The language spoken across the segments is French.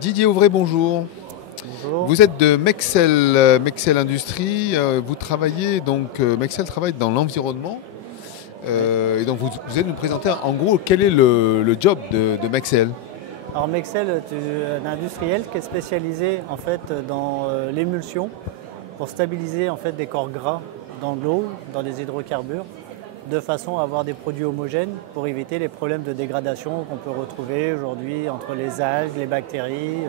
Didier Auvray, bonjour. Bonjour. Vous êtes de Mexel, Mexel Industries. Vous travaillez donc, Mexel travaille dans l'environnement. Oui. Et donc vous allez nous présenter en gros quel est le job de Mexel. Alors Mexel est un industriel qui est spécialisé en fait dans l'émulsion pour stabiliser en fait des corps gras dans l'eau, dans les hydrocarbures, de façon à avoir des produits homogènes pour éviter les problèmes de dégradation qu'on peut retrouver aujourd'hui entre les algues, les bactéries,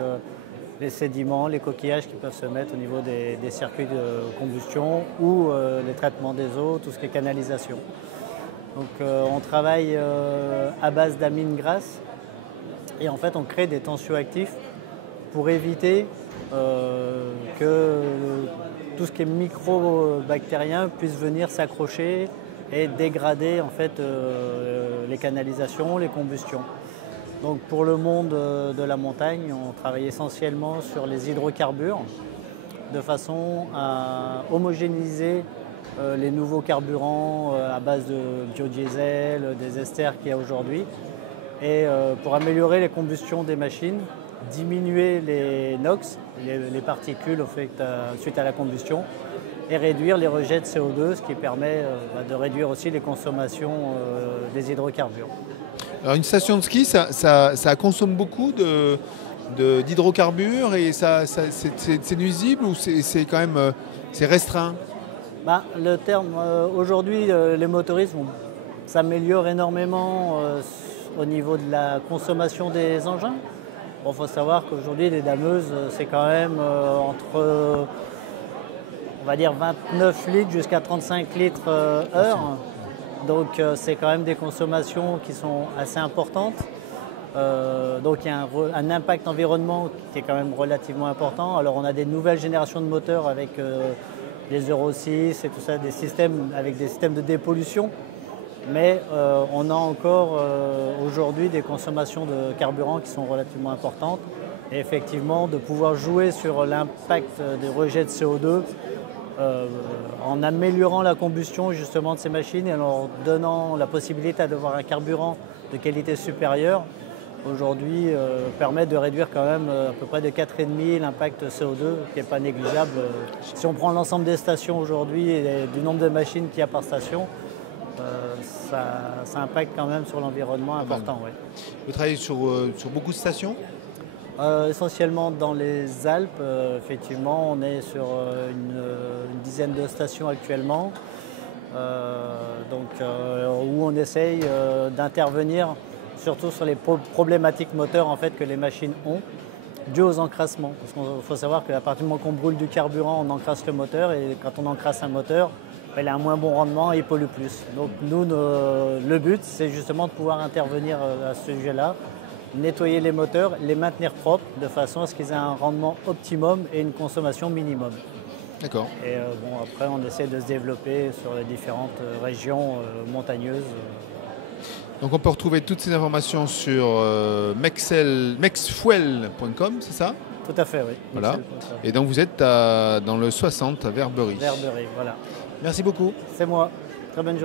les sédiments, les coquillages qui peuvent se mettre au niveau des circuits de combustion ou les traitements des eaux, tout ce qui est canalisation. Donc on travaille à base d'amines grasses et en fait on crée des tensioactifs pour éviter que tout ce qui est microbactérien puisse venir s'accrocher et dégrader en fait les canalisations, les combustions. Donc pour le monde de la montagne, on travaille essentiellement sur les hydrocarbures de façon à homogénéiser les nouveaux carburants à base de biodiesel, des esters qu'il y a aujourd'hui. Et pour améliorer les combustions des machines, diminuer les NOx, les particules suite à la combustion, et réduire les rejets de CO2, ce qui permet de réduire aussi les consommations des hydrocarbures. Alors une station de ski, ça consomme beaucoup d'hydrocarbures et c'est nuisible ou c'est quand même c'est restreint? Le terme, aujourd'hui, les motoristes s'améliorent énormément au niveau de la consommation des engins. Bon, faut savoir qu'aujourd'hui, les dameuses, c'est quand même entre, on va dire, 29 litres jusqu'à 35 litres heure. Donc, c'est quand même des consommations qui sont assez importantes. Donc, il y a un impact environnement qui est quand même relativement important. Alors, on a des nouvelles générations de moteurs avec les Euro 6 et tout ça, des systèmes avec des systèmes de dépollution. Mais on a encore aujourd'hui des consommations de carburant qui sont relativement importantes. Et effectivement, de pouvoir jouer sur l'impact des rejets de CO2 en améliorant la combustion justement de ces machines et en leur donnant la possibilité d'avoir un carburant de qualité supérieure, aujourd'hui permet de réduire quand même à peu près de 4,5 l'impact CO2 qui n'est pas négligeable. Si on prend l'ensemble des stations aujourd'hui et du nombre de machines qu'il y a par station, ça impacte quand même sur l'environnement important. Ouais. Vous travaillez sur beaucoup de stations? Essentiellement dans les Alpes, effectivement, on est sur une dizaine de stations actuellement, où on essaye d'intervenir surtout sur les problématiques moteurs en fait, que les machines ont, dues aux encrassements. Parce qu'il faut savoir qu'à partir du moment qu'on brûle du carburant, on encrasse le moteur, et quand on encrasse un moteur, il a un moins bon rendement et il pollue plus. Donc nous, le but, c'est justement de pouvoir intervenir à ce sujet-là, nettoyer les moteurs, les maintenir propres, de façon à ce qu'ils aient un rendement optimum et une consommation minimum. D'accord. Et après, on essaie de se développer sur les différentes régions montagneuses. Donc on peut retrouver toutes ces informations sur mexfuel.com, c'est ça? Tout à fait, oui. Voilà. Et donc vous êtes dans le 60 à Verberie. Verberie, voilà. Merci beaucoup. C'est moi. Très bonne journée.